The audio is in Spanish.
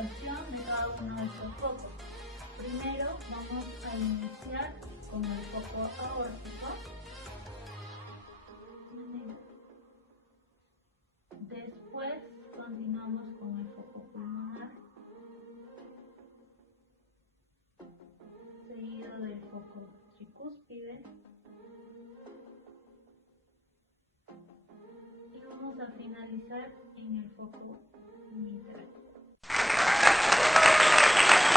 ubicación de cada uno de estos focos. Primero vamos a iniciar con el foco aórtico. Después continuamos con el foco pulmonar, seguido del foco tricúspide, y vamos a finalizar en el foco